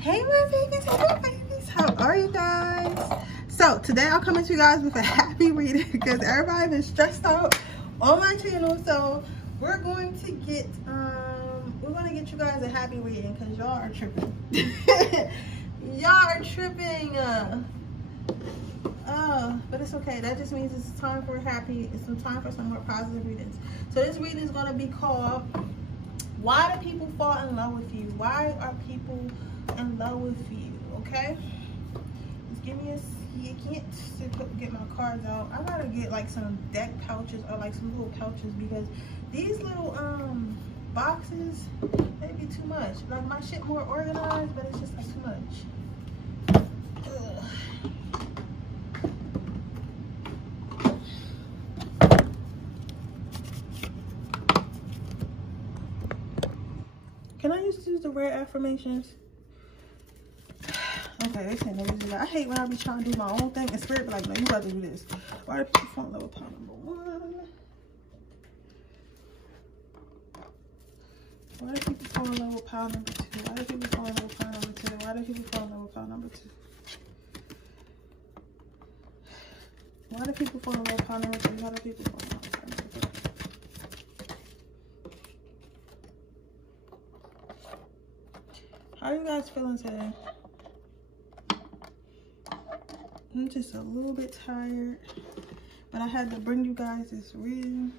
Hey my babies, hey my babies, how are you guys? So today I'll come to you guys with a happy reading because everybody been stressed out on my channel. So we're going to get you guys a happy reading because y'all are tripping. Y'all are tripping. But it's okay. That just means it's time for it's time for some more positive readings. So this reading is gonna be called Why Do People Fall in Love with You? Why are people in love with you? Okay, just give me you can't get my cards out. I gotta get like some deck pouches or like some little pouches because these little boxes, they be too much. Like my shit more organized, but it's just like too much. Ugh. Can I just use the rare affirmations? Okay, they say no, I hate when I be trying to do my own thing and spirit be like, no, you got to do this. Why do people fall in love with pile number 1? Why do people fall in love with pile number 2? Why do people fall in love with pile number 2? Why do people fall in love with pile number 2? Why do people fall in love with pile number 2? Why do people fall in love with pile number 2? How are you guys feeling today? I'm just a little bit tired, but I had to bring you guys this reading.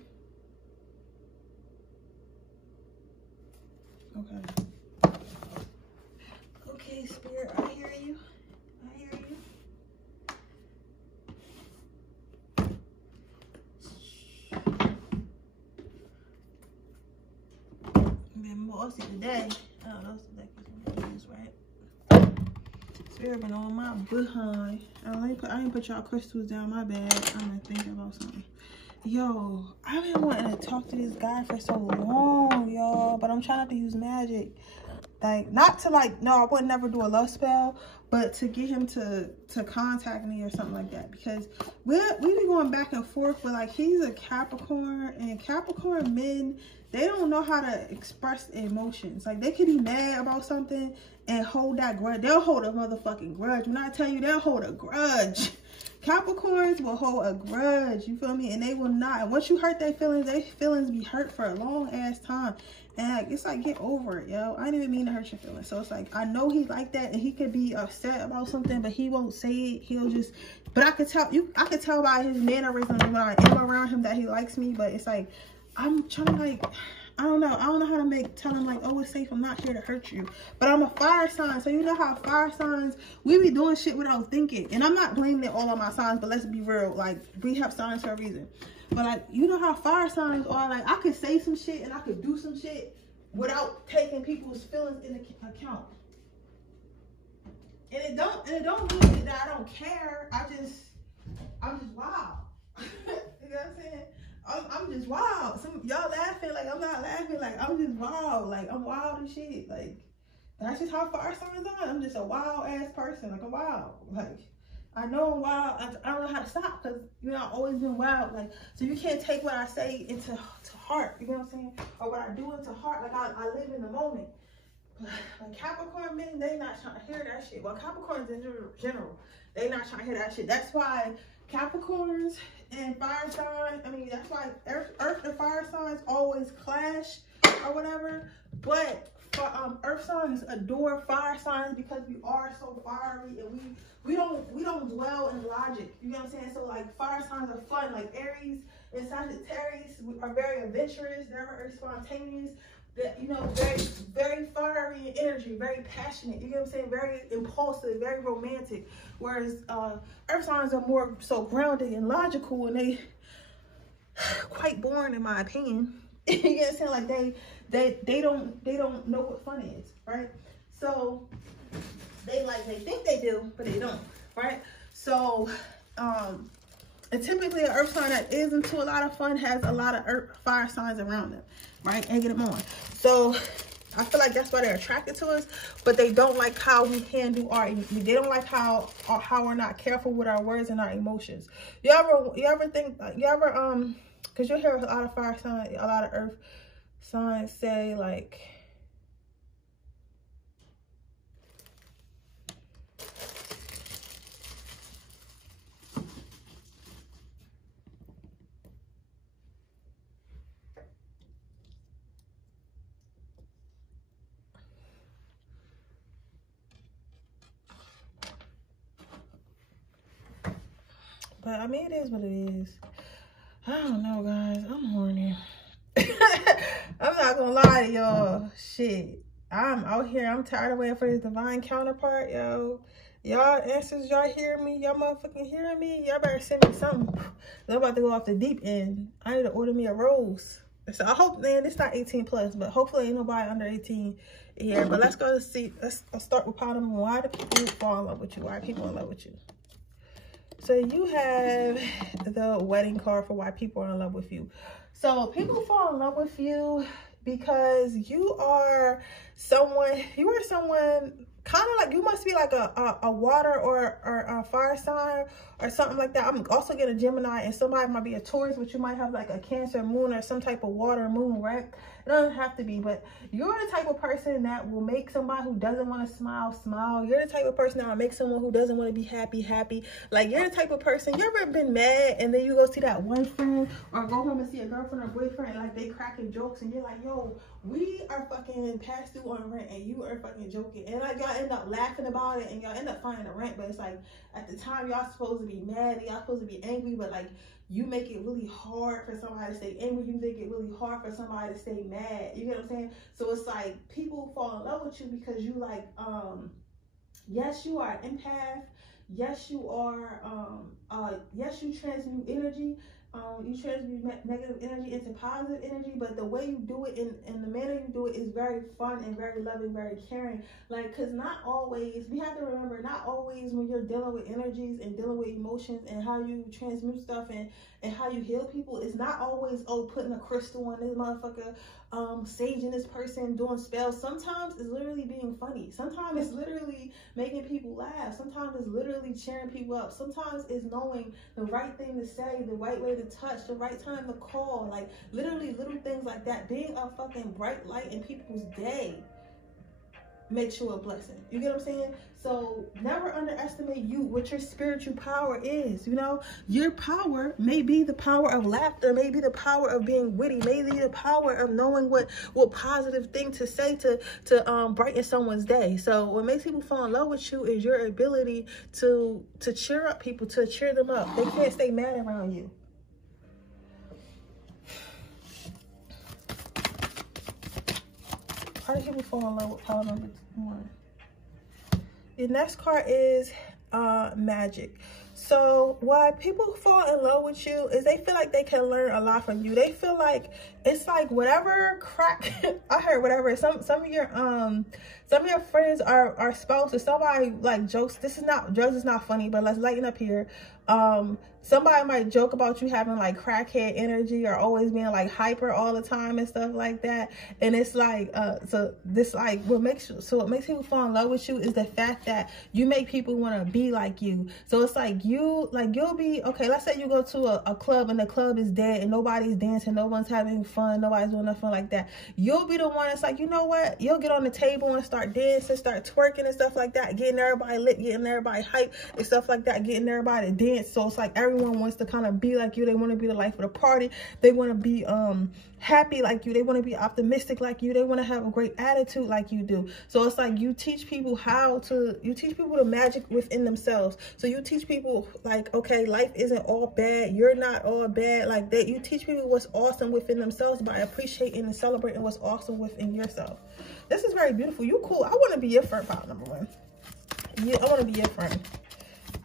Okay. Okay, Spirit, I hear you. I hear you. I'm being bossy today. Oh, that's the deck is gonna use, right? Spirit been on my behind. I didn't put y'all crystals down, my bad. I'm gonna think about something. Yo, I've been wanting to talk to this guy for so long, y'all, but I'm trying not to use magic. Like, not to like, no, I would never do a love spell, but to get him to contact me or something like that. Because we be going back and forth, but like, he's a Capricorn, and Capricorn men, they don't know how to express emotions. Like, they could be mad about something and hold that grudge. They'll hold a motherfucking grudge. When I tell you, they'll hold a grudge. Capricorns will hold a grudge, you feel me? And they will not. And once you hurt their feelings be hurt for a long ass time. And like, it's like, get over it, yo. I didn't even mean to hurt your feelings. So it's like, I know he's like that, and he could be upset about something, but he won't say it. He'll just, but I could tell by his mannerisms when I am around him that he likes me. But it's like, I'm trying to like, I don't know how to tell him like, oh, it's safe, I'm not here to hurt you. But I'm a fire sign, so you know how fire signs, we be doing shit without thinking. And I'm not blaming it all on my signs, but let's be real, like, we have signs for a reason. But like, you know how fire signs are, like, I could say some shit and I could do some shit without taking people's feelings into account. And it don't mean that I don't care. I'm just wild. You know what I'm saying? I'm just wild. Y'all laughing like I'm not laughing. Like, I'm just wild. Like, I'm wild as shit. Like, that's just how fire signs are. I'm just a wild ass person. Like, I'm wild. Like, I know I'm wild. I don't know how to stop because, you know, I've always been wild. Like, so you can't take what I say into heart. You know what I'm saying? Or what I do into heart. Like, I live in the moment. But like Capricorn men, they not trying to hear that shit. Well, Capricorns in general, they not trying to hear that shit. That's why Capricorns and fire signs, I mean, that's why earth and fire signs always clash or whatever. But for earth signs adore fire signs because we are so fiery, and we don't dwell in logic. You know what I'm saying? So like, fire signs are fun. Like Aries and Sagittarius are very adventurous. They're very spontaneous. That, you know, very fiery in energy, very passionate, you know what I'm saying, very impulsive, very romantic, whereas earth signs are more so grounded and logical, and they quite boring in my opinion. You know what I'm saying? Like, they don't know what fun is, right? So they think they do, but they don't, right? So and typically an earth sign that is into a lot of fun has a lot of fire signs around them, right? And get them on. So I feel like that's why they're attracted to us, but they don't like how we handle they don't like how we're not careful with our words and our emotions. You ever think, because you'll hear a lot of fire signs, a lot of earth signs say like, But I mean, it is what it is. I don't know, guys. I'm horny. I'm not gonna lie to y'all. Shit. I'm out here. I'm tired of waiting for this divine counterpart, yo. Y'all answers, y'all hear me? Y'all motherfucking hearing me? Y'all better send me something. I'm about to go off the deep end. I need to order me a rose. So I hope, man, it's not 18 plus, but hopefully ain't nobody under 18 here. But let's go to see. Let's start with pile number 1. Why do people fall in love with you? Why are people in love with you? So you have the wedding card for why people are in love with you. So people fall in love with you because you are someone kind of like, you must be like a water or a fire sign or something like that. I'm also getting a Gemini, and somebody might be a Taurus, but you might have like a Cancer moon or some type of water moon, right? It doesn't have to be, but you're the type of person that will make somebody who doesn't want to smile, smile. You're the type of person that will make someone who doesn't want to be happy, happy. Like, you're the type of person, you ever been mad and then you go see that one friend or go home and see a girlfriend or boyfriend and like they cracking jokes and you're like, yo, we are fucking past due on rent and you are fucking joking. And like, y'all end up laughing about it and y'all end up finding the rent, but it's like, at the time y'all supposed to be mad, y'all supposed to be angry, but like, you make it really hard for somebody to stay angry. You make it really hard for somebody to stay mad. You get what I'm saying? So it's like, people fall in love with you because you like, yes, you are an empath. Yes, you are, yes, you transmute energy. You transmute negative energy into positive energy, but the way you do it and the manner you do it is very fun and very loving, very caring. Like, because not always, we have to remember, not always when you're dealing with energies and dealing with emotions and how you transmute stuff and how you heal people, it's not always, oh, putting a crystal on this motherfucker, saging this person, doing spells. Sometimes it's literally being funny. Sometimes it's literally making people laugh. Sometimes it's literally cheering people up. Sometimes it's knowing the right thing to say, the right way to touch, the right time to call. Like, literally little things like that. Being a fucking bright light in people's day makes you a blessing. You get what I'm saying? So never underestimate what your spiritual power is. You know, your power may be the power of laughter, may be the power of being witty, may be the power of knowing what positive thing to say to brighten someone's day. So what makes people fall in love with you is your ability to cheer up people, to cheer them up. They can't stay mad around you. How do people fall in love with pile number 1? The next card is magic. So why people fall in love with you is they feel like they can learn a lot from you. They feel like it's like whatever crack I heard whatever some of your friends are spouses. Somebody like jokes. This is not drugs is not funny, but let's lighten up here. Somebody might joke about you having like crackhead energy or always being like hyper all the time and stuff like that. And it's like, what makes people fall in love with you is the fact that you make people want to be like you. So it's like you'll be, okay, let's say you go to a club and the club is dead and nobody's dancing, no one's having fun, nobody's doing nothing like that. You'll be the one that's like, you know what? You'll get on the table and start dancing, start twerking and stuff like that, getting everybody lit, getting everybody hype and stuff like that, getting everybody to dance. So it's like everyone wants to kind of be like you. They want to be the life of the party. They want to be happy like you. They want to be optimistic like you. They want to have a great attitude like you do. So it's like you teach people the magic within themselves. So you teach people like, okay, life isn't all bad. You're not all bad like that. You teach people what's awesome within themselves by appreciating and celebrating what's awesome within yourself. This is very beautiful. You cool. I want to be your friend, pile number 1. Yeah, I want to be your friend.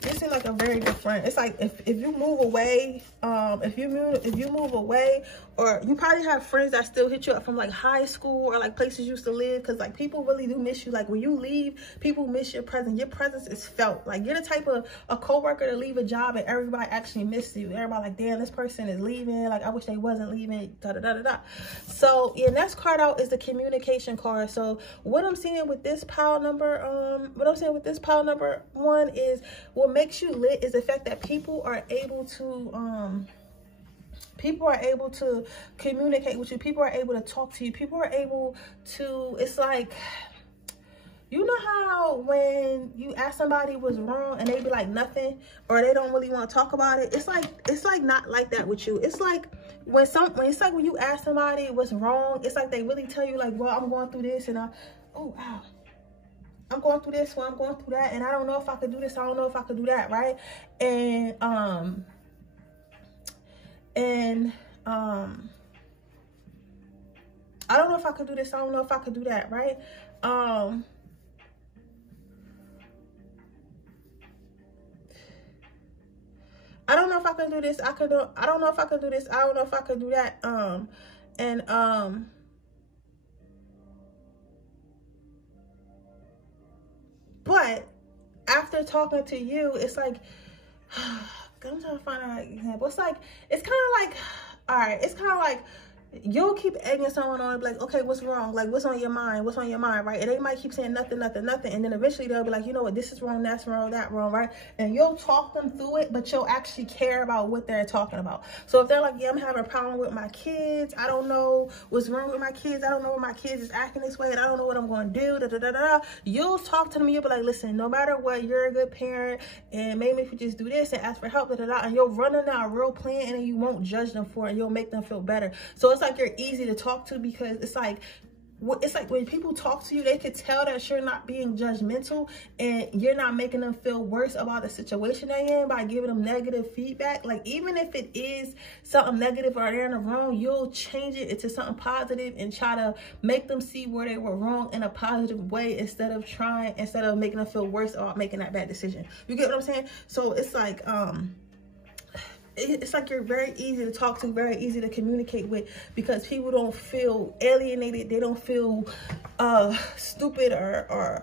You seem like a very good friend. It's like if you move away, if you move away, or you probably have friends that still hit you up from like high school or like places you used to live, because like people really do miss you. Like when you leave, people miss your presence. Your presence is felt. Like you're the type of a coworker to leave a job and everybody actually miss you. Everybody like, damn, this person is leaving. Like I wish they wasn't leaving. Da da da da da. So your next card out is the communication card. So what I'm seeing with this pile number, 1 is what makes you lit is the fact that people are able to communicate with you. People are able to talk to you. People are able to, it's like, you know how when you ask somebody what's wrong and they be like nothing, or they don't really want to talk about it? It's like not like that with you. It's like when you ask somebody what's wrong, it's like they really tell you like, well, I'm going through this and I'm going through this, or I'm going through that, and I don't know if I could do this, I don't know if I could do that, right? And I don't know if I could do this, I don't know if I could do that, right? I don't know if I can do this. I don't know if I can do this. I don't know if I can do that. But after talking to you, it's like, I'm trying to find an example. It's like, it's kind of like, all right, it's kind of like, you'll keep egging someone on and be like, okay, what's wrong? Like, what's on your mind? What's on your mind, right? And they might keep saying nothing, nothing, nothing. And then eventually they'll be like, you know what? This is wrong, that's wrong, that wrong, right? And you'll talk them through it, but you'll actually care about what they're talking about. So if they're like, yeah, I'm having a problem with my kids. I don't know what's wrong with my kids. I don't know why my kids is acting this way. And I don't know what I'm going to do. Da, da, da, da. You'll talk to them and you'll be like, listen, no matter what, you're a good parent. And maybe if you just do this and ask for help, da, da, da. And you'll run them down a real plan, and then you won't judge them for it. And you'll make them feel better. So it's like you're easy to talk to, because it's like when people talk to you, they could tell that you're not being judgmental and you're not making them feel worse about the situation they're in by giving them negative feedback. Like, even if it is something negative or they're in the wrong, you'll change it into something positive and try to make them see where they were wrong in a positive way, instead of making them feel worse about making that bad decision. You get what I'm saying? So it's like, it's like you're very easy to talk to, very easy to communicate with, because people don't feel alienated. They don't feel stupid or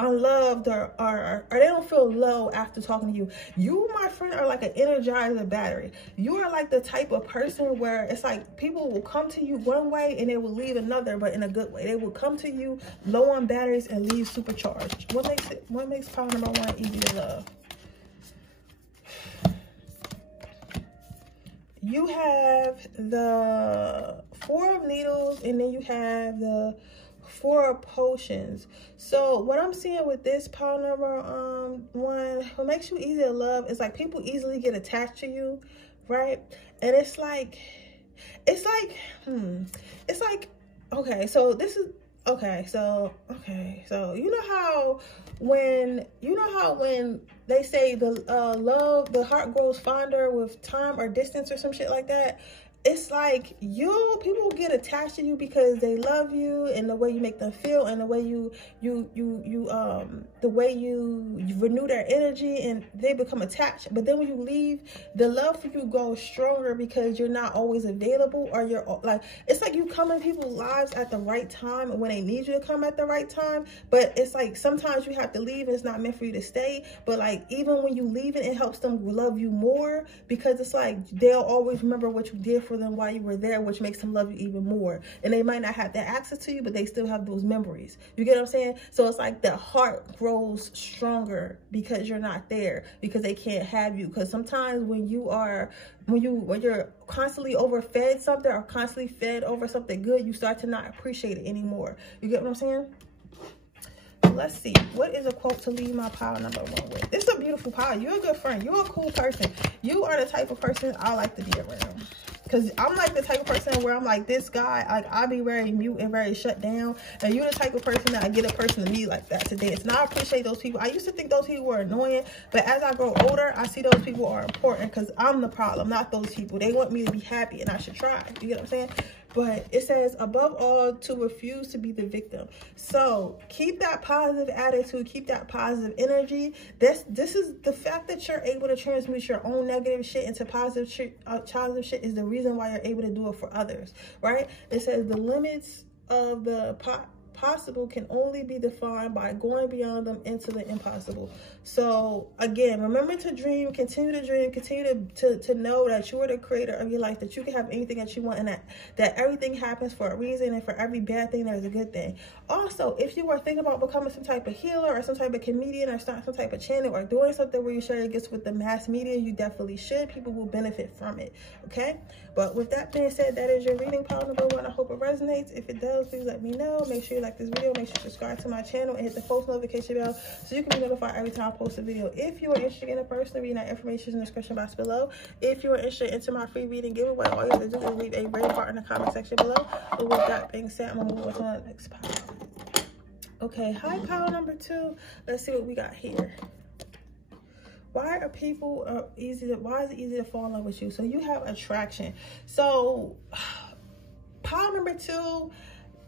unloved, or they don't feel low after talking to you. You, my friend, are like an energizer battery. You are like the type of person where it's like people will come to you one way and they will leave another, but in a good way. They will come to you low on batteries and leave supercharged. What makes power number 1 easy to love? You have the 4 of Needles, and then you have the 4 of Potions. So what I'm seeing with this power number 1, what makes you easy to love is like people easily get attached to you, right? And it's like, okay, so this is, okay, so you know how when they say the heart grows fonder with time or distance or some shit like that, it's like people get attached to you because they love you and the way you make them feel, and the way you renew their energy, and they become attached. But then when you leave, the love for you goes stronger because you're not always available, or you're like, it's like you come in people's lives at the right time when they need you to come at the right time. But it's like sometimes you have to leave and it's not meant for you to stay. But like, even when you leave it helps them love you more, because it's like they'll always remember what you did for them while you were there, which makes them love you even more. And they might not have that access to you, but they still have those memories. You get what I'm saying? So it's like the heart grows stronger because you're not there, because they can't have you. Because sometimes when you're constantly overfed something, or constantly fed over something good, you start to not appreciate it anymore. You get what I'm saying? Let's see. What is a quote to leave my power number 1 with? It's a beautiful power. You're a good friend. You're a cool person. You are the type of person I like to be around. Because I'm like the type of person where I'm like, this guy, like, I'll be very mute and very shut down. And you're the type of person that I get a person to be like that to dance. And I appreciate those people. I used to think those people were annoying. But as I grow older, I see those people are important, because I'm the problem, not those people. They want me to be happy, and I should try. You get what I'm saying? But it says, above all, to refuse to be the victim. So keep that positive attitude, keep that positive energy. This is the fact that you're able to transmute your own negative shit into positive shit is the reason why you're able to do it for others, right? It says the limits of the possible can only be defined by going beyond them into the impossible. So again, remember to dream, continue to dream, continue to know that you are the creator of your life, that you can have anything that you want, and that everything happens for a reason, and for every bad thing there's a good thing. Also, if you are thinking about becoming some type of healer or some type of comedian or starting some type of channel or doing something where you share your gifts with the mass media, you definitely should. People will benefit from it, okay? But with that being said, that is your reading, power number 1. I hope it resonates. If it does, please let me know. Make sure you like this video. Make sure you subscribe to my channel and hit the post notification bell so you can be notified every time I post a video. If you are interested in a personal reading, that information is in the description box below. If you are interested into my free reading giveaway, all you have to do is leave a rating part in the comment section below. But with that being said, I'm going to move on to the next part. Okay, hi, pile number 2. Let's see what we got here. Why are people why is it easy to fall in love with you? So you have attraction. So pile number 2,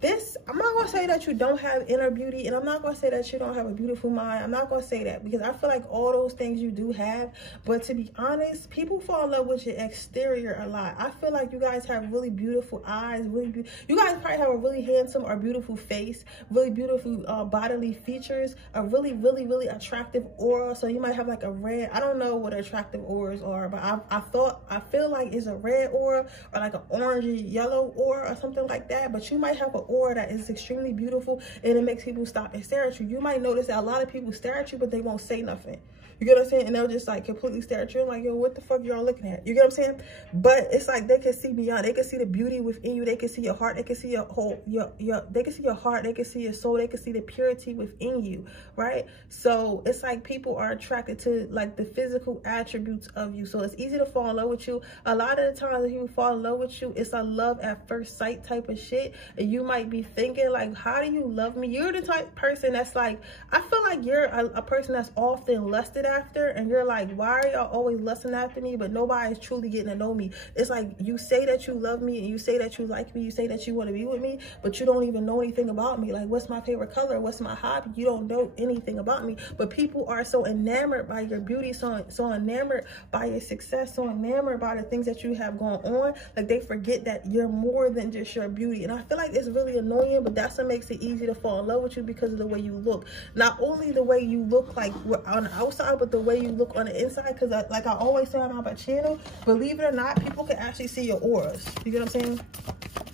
this, I'm not going to say that you don't have inner beauty, and I'm not going to say that you don't have a beautiful mind. I'm not going to say that, because I feel like all those things you do have. But to be honest, people fall in love with your exterior a lot. I feel like you guys have really beautiful eyes, you guys probably have a really handsome or beautiful face, really beautiful bodily features, a really, really, really attractive aura. So you might have like a red, I don't know what attractive auras are, but I feel like it's a red aura or like an orangey yellow aura or something like that. But you might have an aura that is extremely beautiful, and it makes people stop and stare at you. You might notice that a lot of people stare at you, but they won't say nothing. You get what I'm saying? And they'll just like completely stare at you. I'm like, yo, what the fuck y'all looking at? You get what I'm saying? But it's like they can see beyond. They can see the beauty within you. They can see your heart. They can see your whole, they can see your heart. They can see your soul. They can see the purity within you, right? So it's like people are attracted to like the physical attributes of you. So it's easy to fall in love with you. A lot of the times when people fall in love with you, it's a love at first sight type of shit. And you might be thinking like, how do you love me? You're the type of person that's like, I feel like you're a person that's often lusted after, and you're like, why are y'all always lusting after me, but nobody's truly getting to know me? It's like you say that you love me and you say that you like me, you say that you want to be with me, but you don't even know anything about me. Like, what's my favorite color, what's my hobby? You don't know anything about me. But people are so enamored by your beauty, so enamored by your success, so enamored by the things that you have going on, like they forget that you're more than just your beauty. And I feel like it's really annoying, but that's what makes it easy to fall in love with you, because of the way you look. Not only the way you look like on the outside, but the way you look on the inside. Because like I always say on my channel, believe it or not, people can actually see your auras. You get what I'm saying?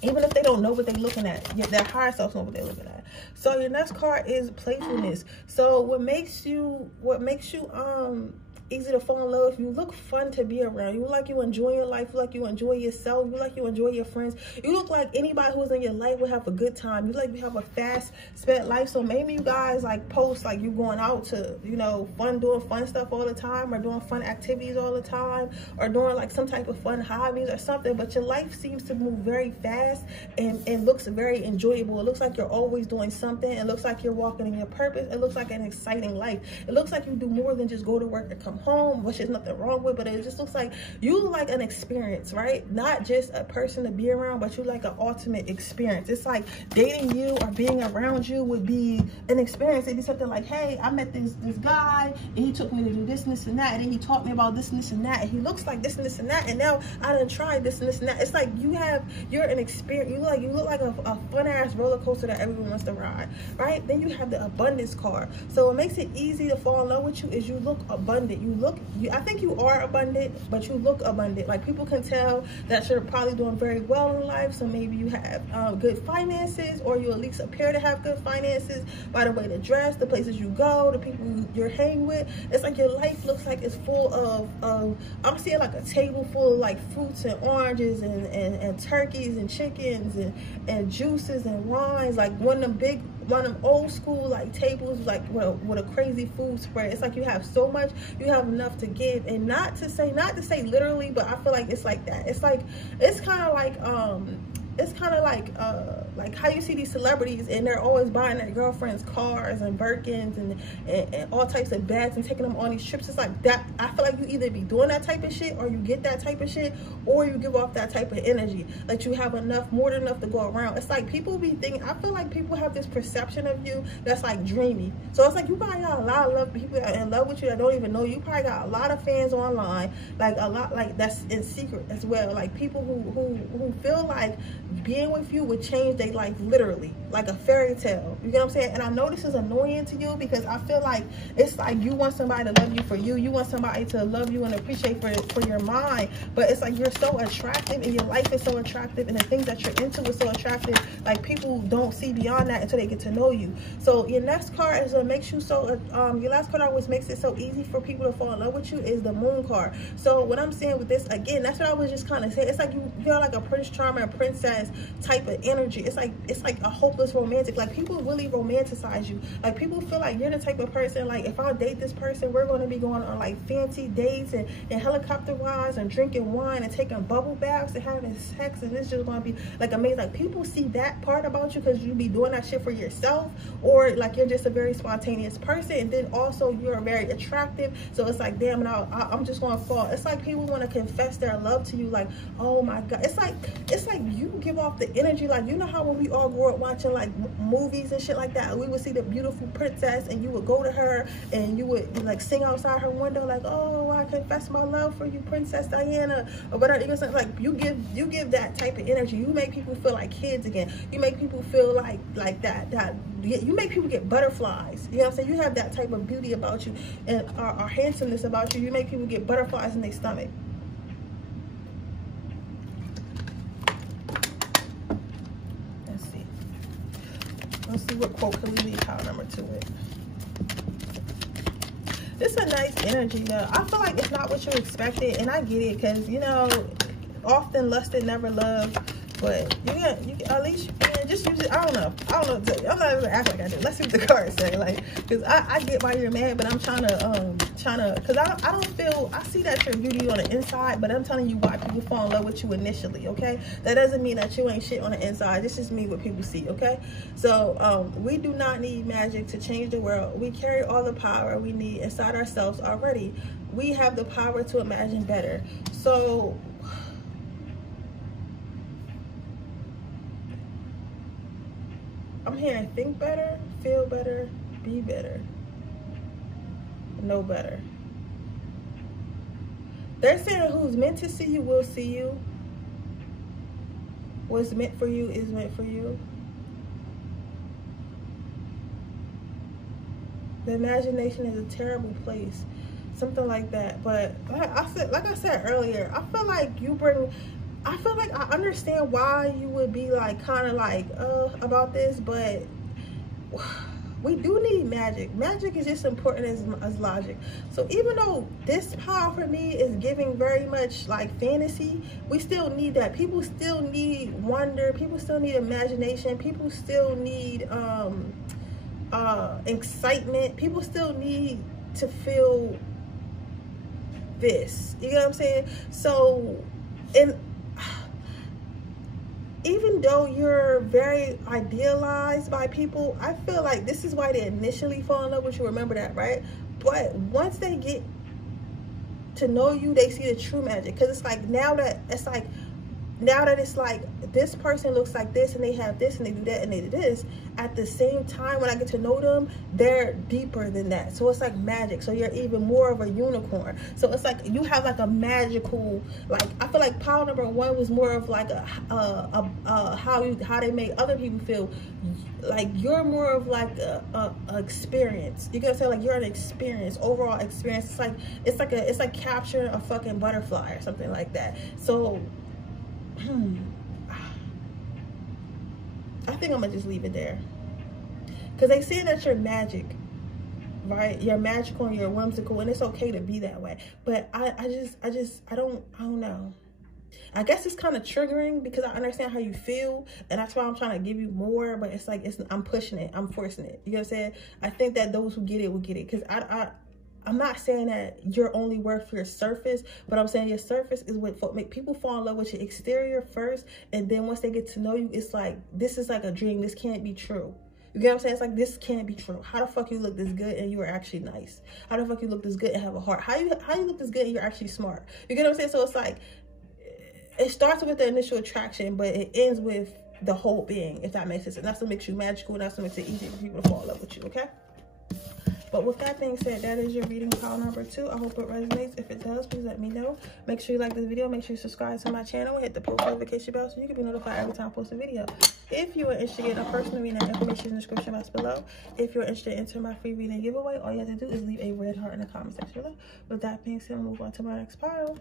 Even if they don't know what they're looking at, their higher self know what they're looking at. So your next card is playfulness. So what makes you easy to fall in love with, you look fun to be around. You look like you enjoy your life. You look like you enjoy yourself. You look like you enjoy your friends. You look like anybody who's in your life will have a good time. You look like you have a fast spent life. So maybe you guys like post like you going out to, you know, doing fun stuff all the time, or doing fun activities all the time, or doing like some type of fun hobbies or something. But your life seems to move very fast and looks very enjoyable. It looks like you're always doing something. It looks like you're walking in your purpose. It looks like an exciting life. It looks like you do more than just go to work and come home, which is nothing wrong with, but it just looks like you like an experience, right? Not just a person to be around, but you like an ultimate experience. It's like dating you or being around you would be an experience. It'd be something like, hey, I met this guy and he took me to do this and this and that, and then he taught me about this and this and that, and he looks like this and this and that, and now I done tried this and this and that. It's like you're an experience. You look like a fun ass roller coaster that everyone wants to ride, right? Then you have the abundance card. So what makes it easy to fall in love with you is you look abundant. I think you are abundant, but you look abundant. Like people can tell that you're probably doing very well in life. So maybe you have good finances, or you at least appear to have good finances by the way you dress, the places you go, the people you're hanging with. It's like your life looks like it's full of I'm seeing like a table full of like fruits and oranges and turkeys and chickens and juices and wines, like one of them old school like tables like with a crazy food spread. It's like you have so much, you have enough to give. And not to say literally, but I feel like it's like that. It's kind of like how you see these celebrities and they're always buying their girlfriends cars and Birkins and all types of bags and taking them on these trips. It's like that. I feel like you either be doing that type of shit, or you get that type of shit, or you give off that type of energy, like you have more than enough to go around. It's like people be thinking, I feel like people have this perception of you that's like dreamy. So it's like you probably got a lot of people in love with you that don't even know you. Probably got a lot of fans online, like a lot, like that's in secret as well. Like people who feel like being with you would change their life literally, like a fairy tale. You get what I'm saying? And I know this is annoying to you, because I feel like it's like you want somebody to love you for you. You want somebody to love you and appreciate for your mind. But it's like you're so attractive, and your life is so attractive, and the things that you're into is so attractive. Like people don't see beyond that until they get to know you. So your next card is what makes you so your last card always makes it so easy for people to fall in love with you is the moon card. So what I'm saying with this, again, that's what I was just kind of saying. It's like you're like a prince charmer, a princess, has type of energy. It's like a hopeless romantic. Like, people really romanticize you. Like, people feel like you're the type of person, like, if I date this person, we're going to be going on like fancy dates and helicopter rides and drinking wine and taking bubble baths and having sex, and it's just going to be like amazing. Like, people see that part about you because you be doing that shit for yourself, or like you're just a very spontaneous person, and then also you're very attractive. So it's like, damn, and I'm just going to fall. It's like people want to confess their love to you, like, oh my God. It's like you give off the energy, like, you know how when we all grew up watching like movies and shit like that, we would see the beautiful princess and you would go to her and you would like sing outside her window, like, oh, I confess my love for you, Princess Diana, or whatever. Like, you give that type of energy. You make people feel like kids again. You make people feel like that you make people get butterflies. You know what I'm saying? You have that type of beauty about you and our handsomeness about you. You make people get butterflies in their stomach. Let's see what quote can we leave pile number 2 with. This is a nice energy, though. I feel like it's not what you expected, and I get it, because, you know, often lusted, never loved. But you at least just use it. I don't know. I'm not even gonna act like I do. Let's see what the cards say. Like, because I get why you're mad, but I'm trying to because I don't feel, I see that you're beauty on the inside, but I'm telling you why people fall in love with you initially. Okay, that doesn't mean that you ain't shit on the inside. This is me, what people see. Okay, so we do not need magic to change the world. We carry all the power we need inside ourselves already. We have the power to imagine better. So I'm hearing think better, feel better, be better, know better. They're saying who's meant to see you will see you. What's meant for you is meant for you. The imagination is a terrible place. Something like that. But like I said earlier, I feel like I understand why you would be like kind of like about this, but we do need magic. Magic is just important as logic. So even though this power for me is giving very much like fantasy, we still need that. People still need wonder. People still need imagination. People still need excitement. People still need to feel this. You know what I'm saying? So, and even though you're very idealized by people, I feel like this is why they initially fall in love with you. Remember that, right? But once they get to know you, they see the true magic. Because it's like now that it's like this person looks like this and they have this and they do that and they do this, at the same time when I get to know them, they're deeper than that. So it's like magic. So you're even more of a unicorn. So it's like you have like a magical, like, I feel like pile number 1 was more of like how they make other people feel. Like you're more of like a experience. You gotta say like you're an experience, overall experience. It's like capturing a fucking butterfly or something like that. So I think I'm gonna just leave it there, because they say that you're magic, right? You're magical and you're whimsical, and it's okay to be that way. But I don't know. I guess it's kind of triggering because I understand how you feel, and that's why I'm trying to give you more. But it's like I'm pushing it, I'm forcing it. You know what I'm saying? I think that those who get it will get it, because I'm not saying that you're only worth your surface, but I'm saying your surface is what make people fall in love with your exterior first, and then once they get to know you, it's like, this is like a dream. This can't be true. You get what I'm saying? It's like, this can't be true. How the fuck you look this good and you are actually nice? How the fuck you look this good and have a heart? How you look this good and you're actually smart? You get what I'm saying? So it's like, it starts with the initial attraction, but it ends with the whole being, if that makes sense. And that's what makes you magical, and that's what makes it easy for people to fall in love with you, okay? But with that being said, that is your reading pile number 2. I hope it resonates. If it does, please let me know. Make sure you like this video. Make sure you subscribe to my channel and hit the post notification bell so you can be notified every time I post a video. If you are interested in a personal reading, information in the description box below. If you're interested in entering my free reading giveaway, all you have to do is leave a red heart in the comment section below. With that being said, I'll move on to my next pile.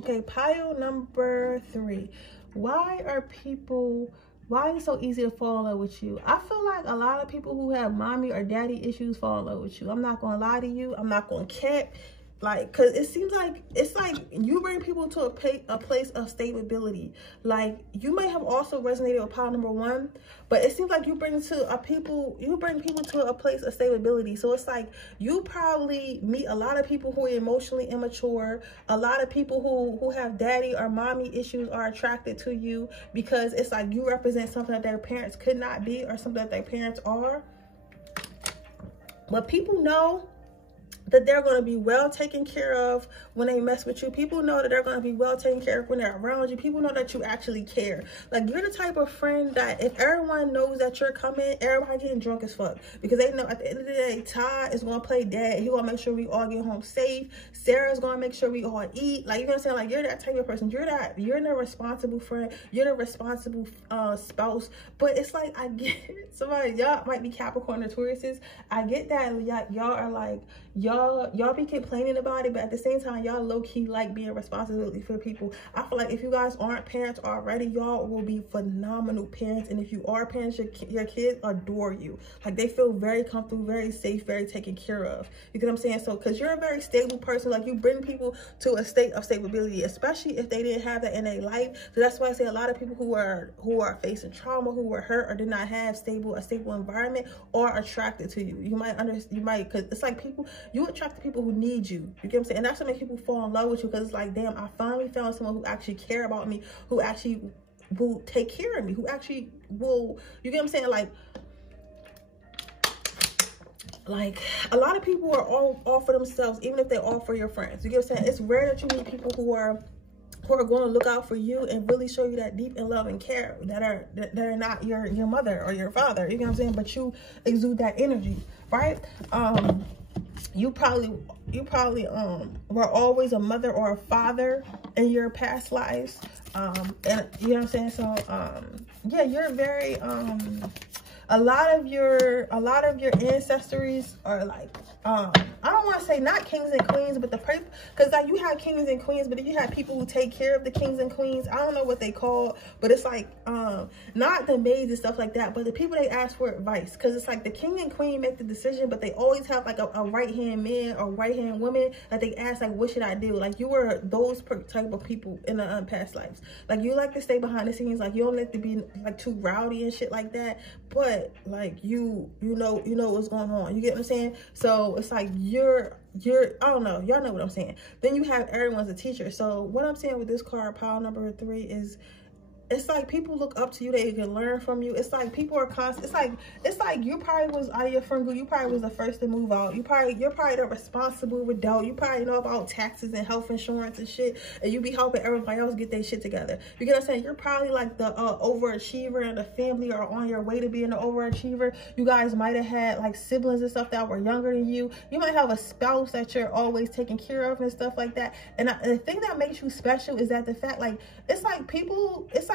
Okay, pile number 3. Why is it so easy to fall in love with you? I feel like a lot of people who have mommy or daddy issues fall in love with you. I'm not going to lie to you. I'm not going to cap. Like, because it seems like it's like you bring people to a place of stability. Like, you may have also resonated with pile number 1, but it seems like you bring people to a place of stability. So it's like you probably meet a lot of people who are emotionally immature. A lot of people who have daddy or mommy issues are attracted to you, because it's like you represent something that their parents could not be, or something that their parents are. But people know that they're going to be well taken care of when they mess with you. People know that they're going to be well taken care of when they're around you. People know that you actually care. Like, you're the type of friend that if everyone knows that you're coming, everybody getting drunk as fuck, because they know at the end of the day, Todd is going to play dad. He going to make sure we all get home safe. Sarah's going to make sure we all eat. Like, you know what I'm saying? Like, you're that type of person. You're the responsible friend. You're the responsible spouse. But it's like, I get somebody, y'all might be Capricorn or Tauruses. I get that y'all are like, y'all be complaining about it, but at the same time, y'all low-key like being responsibility for people. I feel like if you guys aren't parents already, y'all will be phenomenal parents. And if you are parents, your kids adore you. Like, they feel very comfortable, very safe, very taken care of. You get what I'm saying? So, because you're a very stable person, like, you bring people to a state of stability, especially if they didn't have that in their life. So that's why I say a lot of people who are facing trauma, who were hurt, or did not have a stable environment, are attracted to you. You might because it's like people, you attract the people who need you. You get what I'm saying? And that's what makes people fall in love with you, because it's like, damn, I finally found someone who actually care about me, who actually will take care of me, who actually will, you get what I'm saying? Like a lot of people are all for themselves, even if they're all for your friends. You get what I'm saying? It's rare that you meet people who are going to look out for you and really show you that deep and love and care, that are not your mother or your father. You know what I'm saying? But you exude that energy, right? You probably were always a mother or a father in your past lives, and you know what I'm saying. So yeah, you're very a lot of your ancestries are like, I don't want to say not kings and queens, but because like you have kings and queens, but then you have people who take care of the kings and queens. I don't know what they call, but it's like not the maids and stuff like that, but the people they ask for advice, because it's like the king and queen make the decision, but they always have like a right-hand man or right-hand woman that they ask, like, what should I do? Like, you were those type of people in the past lives. Like, you like to stay behind the scenes, like you don't like to be like too rowdy and shit like that, but like you know what's going on. You get what I'm saying? So it's like you're I don't know, y'all know what I'm saying. Then you have everyone's a teacher. So what I'm saying with this card, pile number 3, is it's like people look up to you, they can learn from you. It's like people are constant. It's like you probably was out of your friend group. You probably was the first to move out. You're probably the responsible adult. You probably know about taxes and health insurance and shit, and you be helping everybody else get their shit together. You get what I'm saying? You're probably like the overachiever in the family, or on your way to being an overachiever. You guys might have had like siblings and stuff that were younger than you. You might have a spouse that you're always taking care of and stuff like that. And the thing that makes you special is that the fact, like, it's like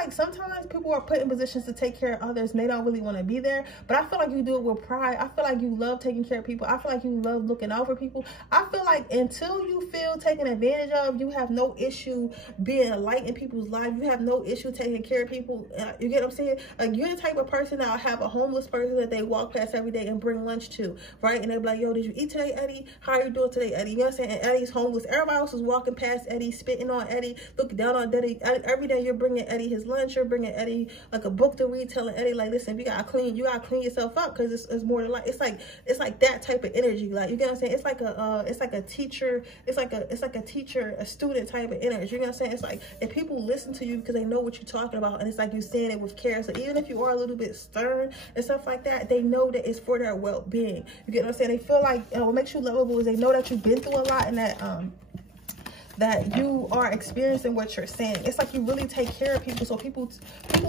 sometimes people are put in positions to take care of others and they don't really want to be there, but I feel like you do it with pride. I feel like you love taking care of people. I feel like you love looking out for people. I feel like until you feel taken advantage of, you have no issue being a light in people's lives. You have no issue taking care of people. You get what I'm saying? Like, you're the type of person that'll have a homeless person that they walk past every day and bring lunch to, right? And they'll be like, yo, did you eat today, Eddie? How are you doing today, Eddie? You know what I'm saying? And Eddie's homeless. Everybody else is walking past Eddie, spitting on Eddie, looking down on Eddie. Every day you're bringing Eddie his lunch. You're bringing Eddie like a book to read, telling Eddie, like, listen, you gotta clean yourself up, because it's more than like, it's like that type of energy. Like, you get what I'm saying? It's like a teacher, it's like a teacher, a student type of energy. You know what I'm saying? It's like if people listen to you because they know what you're talking about, and it's like you saying it with care. So even if you are a little bit stern and stuff like that, they know that it's for their well-being. You get what I'm saying? They feel like what makes you lovable is they know that you've been through a lot, and that you are experiencing what you're saying. It's like you really take care of people, so people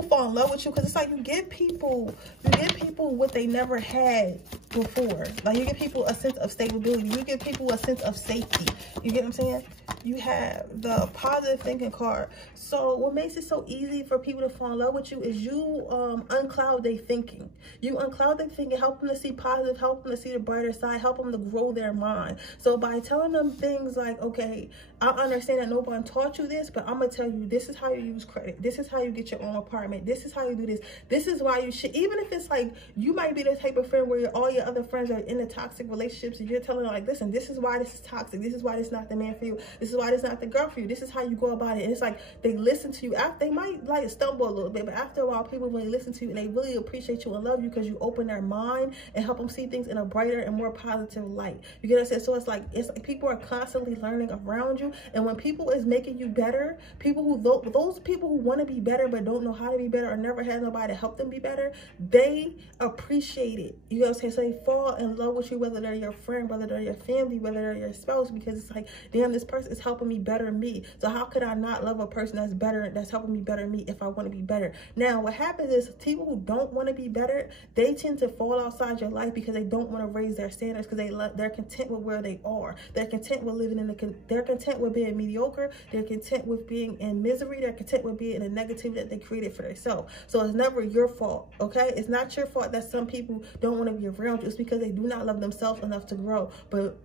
fall in love with you, because it's like you give people what they never had before. Like, you give people a sense of stability. You give people a sense of safety. You get what I'm saying? you have the positive thinking card. So what makes it so easy for people to fall in love with you is you uncloud their thinking. You uncloud their thinking, help them to see positive, help them to see the brighter side, help them to grow their mind. So by telling them things like, okay, I understand that nobody taught you this, but I'm gonna tell you, this is how you use credit. This is how you get your own apartment. This is how you do this. This is why you should, even if it's like, you might be the type of friend where all your other friends are in a toxic relationships, and you're telling them like, listen, this is why this is toxic. This is why this is not the man for you. This is why this is not the girl for you. This is how you go about it. And it's like, they listen to you. After, they might like stumble a little bit, but after a while, people really listen to you and they really appreciate you and love you because you open their mind and help them see things in a brighter and more positive light. You get what I'm saying? So it's like people are constantly learning around you, and when people is making you better, those people who want to be better but don't know how to be better or never had nobody to help them be better, they appreciate it. You know what I'm saying? So they fall in love with you, whether they're your friend, whether they're your family, whether they're your spouse, because it's like, damn, this person is helping me better me. So how could I not love a person that's better, that's helping me better me if I want to be better? Now, what happens is people who don't want to be better, they tend to fall outside your life because they don't want to raise their standards, because they're content with where they are. They're content with living in they're content with being mediocre. They're content with being in misery. They're content with being in the negativity that they created for themselves. So it's never your fault, okay? It's not your fault that some people don't want to be around you. It's because they do not love themselves enough to grow. But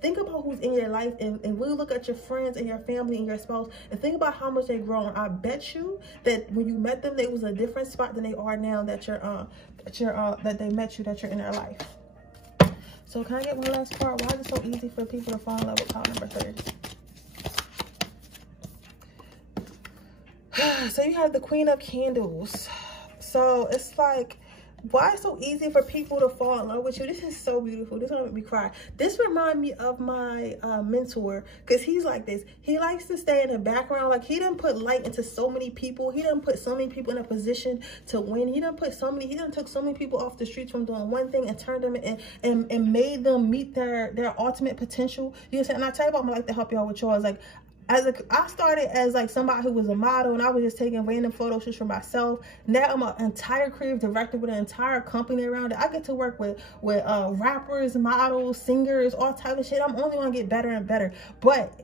think about who's in your life, and really look at your friends and your family and your spouse and think about how much they've grown. I bet you that when you met them, they was in a different spot than they are now that that they met you, that you're in their life. So can I get one last part? Why is it so easy for people to fall in love with card number 3? So you have the Queen of Candles. So it's like, why it's so easy for people to fall in love with you? This is so beautiful. This is gonna make me cry. This reminds me of my mentor, because he's like this. He likes to stay in the background. Like, he done put light into so many people. He done put so many people in a position to win. He done took so many people off the streets from doing one thing and turned them and made them meet their ultimate potential. You know what I'm saying? And I tell you about, I like to help y'all with yours. Like, I started as like somebody who was a model, and I was just taking random photo shoots for myself. Now I'm an entire creative director with an entire company around it. I get to work with rappers, models, singers, all type of shit. I'm only gonna get better and better. But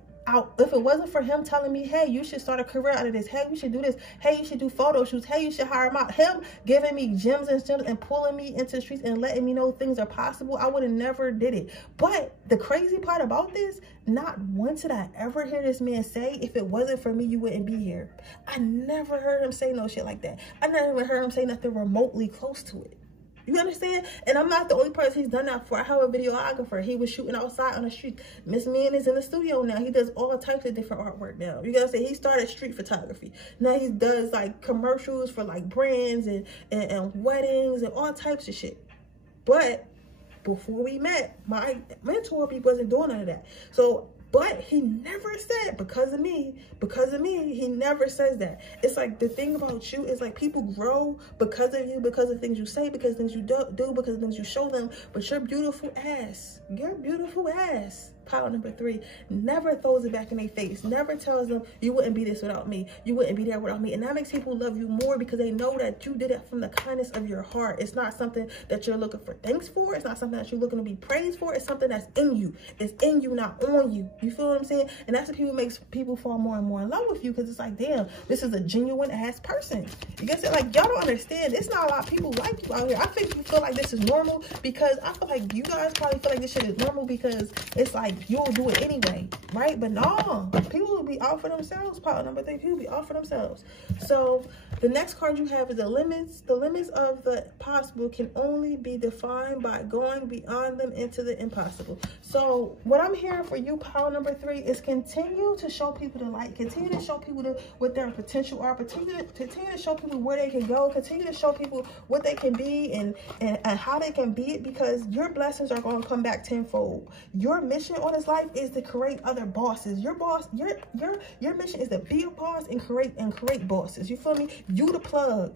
if it wasn't for him telling me, hey, you should start a career out of this, hey, you should do this, hey, you should do photo shoots, hey, you should hire him giving me gems and pulling me into the streets and letting me know things are possible, I would have never did it. But the crazy part about this, not once did I ever hear this man say, if it wasn't for me, you wouldn't be here. I never heard him say no shit like that. I never even heard him say nothing remotely close to it. You understand? And I'm not the only person he's done that for. I have a videographer. He was shooting outside on the street. Miss Man is in the studio now. He does all types of different artwork now. You gotta say, he started street photography. Now he does like commercials for like brands and weddings and all types of shit. But before we met, my mentor, he wasn't doing none of that. So, but he never said, because of me, he never says that. It's like, the thing about you is like, people grow because of you, because of things you say, because of things you do, because of things you show them. But your beautiful ass, pile number 3, never throws it back in their face, never tells them, you wouldn't be this without me, you wouldn't be there without me. And that makes people love you more, because they know that you did it from the kindness of your heart. It's not something that you're looking for thanks for. It's not something that you're looking to be praised for. It's something that's in you. It's in you, not on you. You feel what I'm saying? And that's what makes people fall more and more in love with you, because it's like, damn, this is a genuine ass person. You guys, like, y'all don't understand. It's not a lot of people like you out here. I think you feel like this is normal, because I feel like you guys probably feel like this shit is normal because it's like, you'll do it anyway, right? But no, people will be out for themselves. Pile number 3, people will be out for themselves. So the next card you have is the limits. The limits of the possible can only be defined by going beyond them into the impossible. So what I'm hearing for you, pile number 3, is continue to show people the light. Continue to show people what their potential are. Continue to show people where they can go. Continue to show people what they can be and how they can be it, because your blessings are going to come back tenfold. Your mission on this life is to create other bosses. Your mission is to be a boss and create bosses. You feel me? You the plug,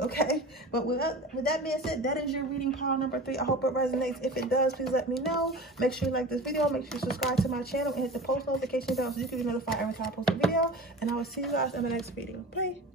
okay? But with that being said, that is your reading, pile number 3. I hope it resonates. If it does, please let me know. Make sure you like this video, make sure you subscribe to my channel and hit the post notification bell so you can be notified every time I post a video. And I will see you guys in the next video. Bye.